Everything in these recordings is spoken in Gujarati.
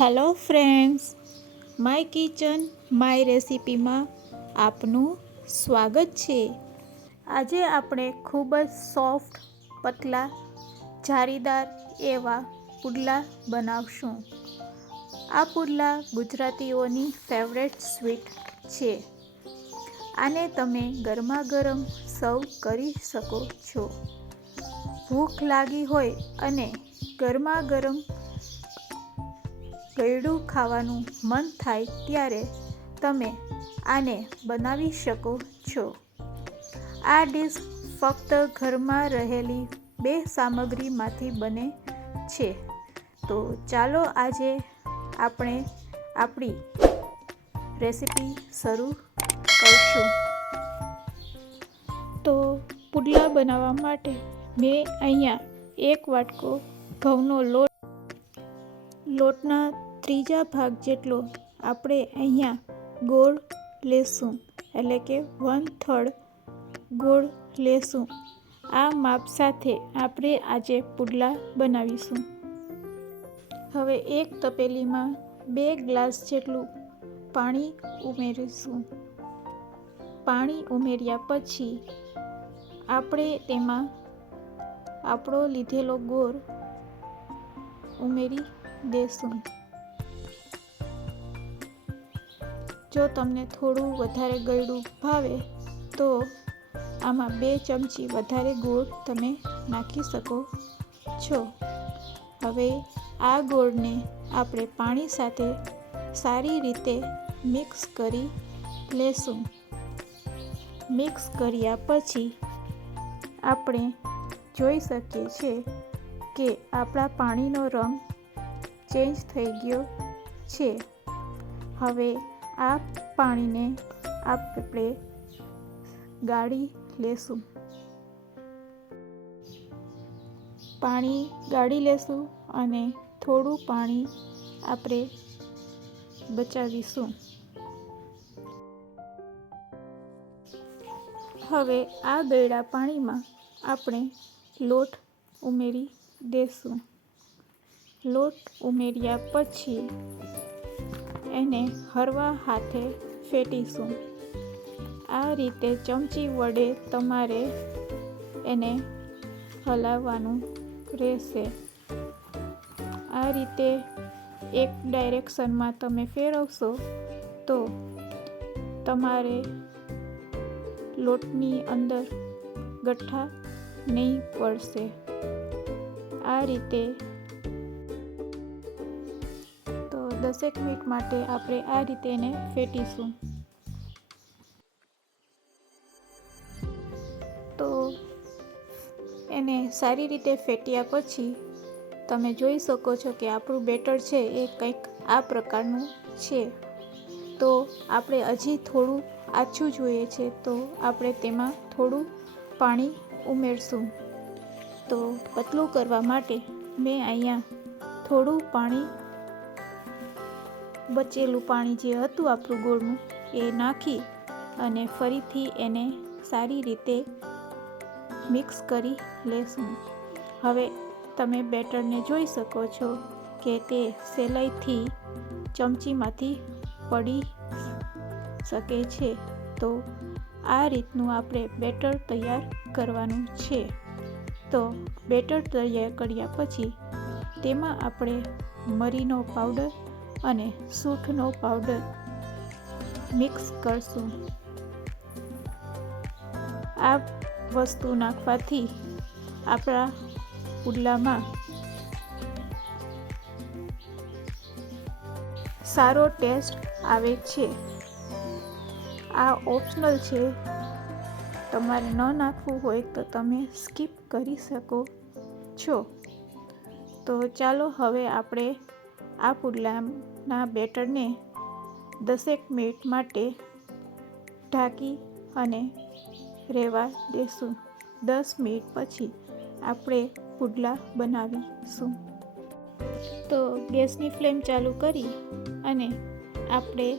Hello friends, my kitchen, my રેસિપીમાં આપનું સ્વાગત છે. આજે આપણે ખૂબ જ સોફ્ટ, પતલા, જારીદાર એવા પુડલા બનાવશું. આ પુડલા ગુજરાતીઓની ફેવરેટ સ્વીટ છે. આને તમે ગરમા ગરમ સર્વ કરી શકો છો. ભૂખ લાગી હોય અને ગરમા ગરમ ગળ્યું ખાવાનું મન થાય ત્યારે તમે આને બનાવી શકો છો. આ ડીશ ફક્ત ઘરમાં રહેલી બે સામગ્રીમાંથી બને છે. તો ચાલો આજે આપણે આપણી રેસીપી શરૂ કરશું. તો પુડલા બનાવવા માટે મેં અહીંયા એક વાટકો ઘઉંનો લોટ, લોટના ત્રીજા ભાગ જેટલો આપણે અહીંયા ગોળ લેશું. એટલે કે વન થર્ડ ગોળ લેશું. આ માપ સાથે આપણે આજે પુડલા બનાવીશું. હવે એક તપેલીમાં બે ગ્લાસ જેટલું પાણી ઉમેરીશું. પાણી ઉમેર્યા પછી આપણે તેમાં આપણો લીધેલો ગોળ ઉમેરી દેશું. જો તમને થોડું વધારે ગળ્યું ભાવે, તો આમાં બે ચમચી વધારે ગોળ તમે નાખી શકો છો. હવે આ ગોળને આપણે પાણી સાથે સારી રીતે મિક્સ કરી લેશું. મિક્સ કર્યા પછી આપણે જોઈ શકીએ છીએ કે આપણા પાણીનો રંગ ચેન્જ થઈ ગયો છે. હવે આ પાણીને આપણે ગાળી લેશું. પાણી ગાળી લેશું અને થોડું પાણી આપણે બચાવીશું. હવે આ બેડા પાણીમાં આપણે લોટ ઉમેરી દેશું. લોટ ઉમેર્યા પછી એને હરવા હાથે ફેટીશું. આ રીતે ચમચી વડે તમારે એને હલાવવાનું રહેશે. આ રીતે એક ડાયરેક્શનમાં તમે ફેરવશો તો તમારે લોટની અંદર ગઠ્ઠા નહીં પડશે. આ રીતે દસેક મિનિટ માટે આપણે આ રીતે એને ફેટીશું. તો એને સારી રીતે ફેટ્યા પછી તમે જોઈ શકો છો કે આપણું બેટર છે એ કંઈક આ પ્રકારનું છે. તો આપણે હજી થોડું આછું જોઈએ છે તો આપણે તેમાં થોડું પાણી ઉમેરશું. તો પતલું કરવા માટે મેં અહીંયા થોડું પાણી બચેલું પાણી જે હતું આપણું ગોળનું એ નાખી અને ફરીથી એને સારી રીતે મિક્સ કરી લેશું. હવે તમે બેટરને જોઈ શકો છો કે તે સહેલાઈથી ચમચીમાંથી પડી શકે છે. તો આ રીતનું આપણે બેટર તૈયાર કરવાનું છે. તો બેટર તૈયાર કર્યા પછી તેમાં આપણે મરીનો પાવડર અને સૂંઠનો પાવડર મિક્સ કરશું. આ વસ્તુ નાખવાથી આપણા પુડલામાં સારો ટેસ્ટ આવે છે. આ ઓપ્શનલ છે. તમારે ન નાખવું હોય તો તમે સ્કીપ કરી શકો છો. તો ચાલો હવે આપણે આ પુડલાના બેટરને દસેક મિનિટ માટે ઢાંકી અને રહેવા દેશું. દસ મિનિટ પછી આપણે પુડલા બનાવીશું. તો ગેસની ફ્લેમ ચાલુ કરી અને આપણે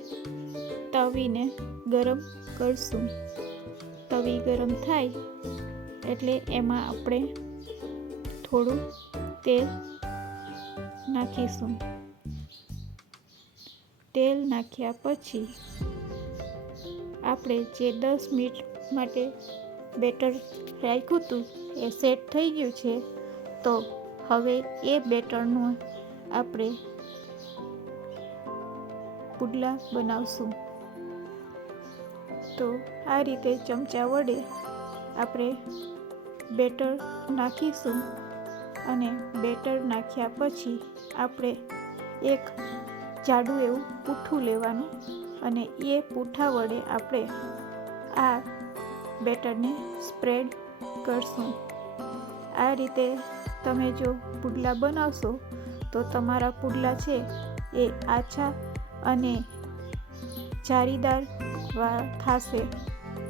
તવીને ગરમ કરશું. તવી ગરમ થાય એટલે એમાં આપણે થોડું તેલ નાખીશું. તેલ નાખ્યા પછી આપણે જે દસ મિનિટ માટે બેટર રાખ્યું હતું એ સેટ થઈ ગયું છે. તો હવે એ બેટરનું આપણે પુડલા બનાવશું. તો આ રીતે ચમચા વડે આપણે બેટર નાખીશું અને બેટર નાખ્યા પછી આપણે એક જાડું એવું પૂઠું લેવાનું અને એ પૂઠા વડે આપણે આ બેટરને સ્પ્રેડ કરશું. આ રીતે તમે જો પુડલા બનાવશો, તો તમારા પુડલા છે એ આછા અને જારીદાર થશે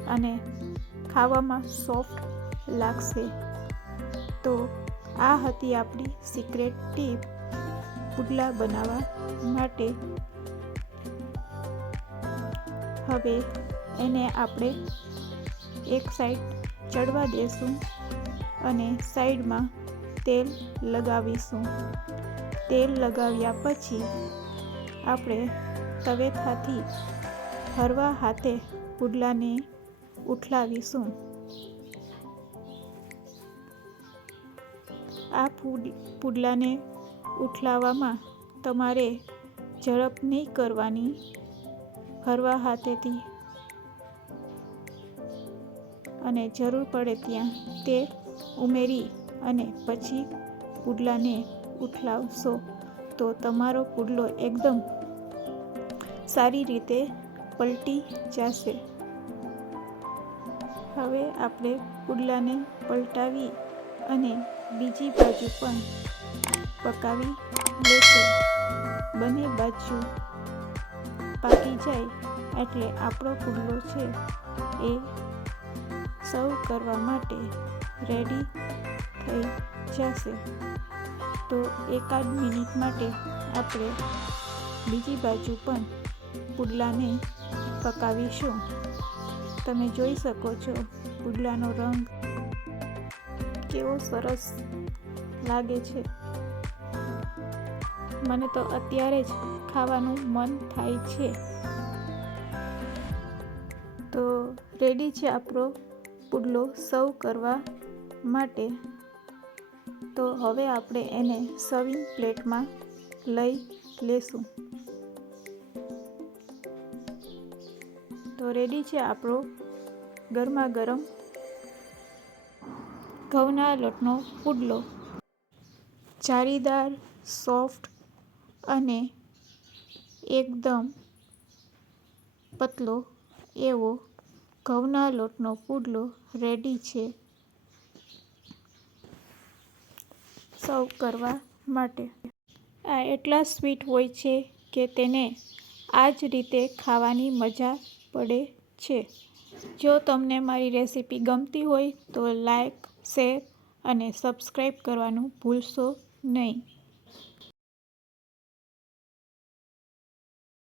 અને ખાવામાં સોફ્ટ લાગશે. તો આ હતી આપણી સિક્રેટ ટીપ. પુડલા બનાવવા માટે. હવે એને આપણે એક સાઈડ ચડવા દેશું અને સાઈડમાં તેલ લગાવીશું. તેલ લગાવ્યા પછી આપણે તવેથાથી હરવા હાથે પુડલાને ઉઠલાવીશું આ પુડલાને ઉઠલાવવામાં તમારે ઝડપ નહીં કરવાની. હળવા હાથેથી. અને જરૂર પડે ત્યાં તે ઉમેરી અને પછી પુડલાને ઉઠલાવશો તો તમારો પુડલો એકદમ સારી રીતે પલટી જશે. હવે આપણે પુડલાને પલટાવી અને બીજી બાજુ પણ પકાવી લેશું. બંને બાજુ પાકી જાય એટલે આપણો પુડલો છે એ સર્વ કરવા માટે રેડી થઈ જશે. તો એકાદ મિનિટ માટે આપણે બીજી બાજુ પણ પુડલાને પકાવીશું. તમે જોઈ શકો છો પુડલાનો રંગ કેવો સરસ લાગે છે. મને તો અત્યારે જ ખાવાનું મન થાય છે. તો રેડી છે આપણો પુડલો સર્વ કરવા માટે. તો હવે આપણે એને સર્વિંગ પ્લેટમાં લઈ લેશું. તો રેડી છે આપણો ગરમા ગરમ ઘઉંના લોટનો પુડલો. જાળીદાર સોફ્ટ અને એકદમ પતલો એવો ઘઉંના લોટનો પુડલો રેડી છે. સર્વ કરવા માટે. આ એટલા સ્વીટ હોય છે કે તેને આ જ રીતે ખાવાની મજા પડે છે. જો તમને મારી રેસીપી ગમતી હોય તો લાઈક શેર અને સબસ્ક્રાઈબ કરવાનું ભૂલશો નહીં.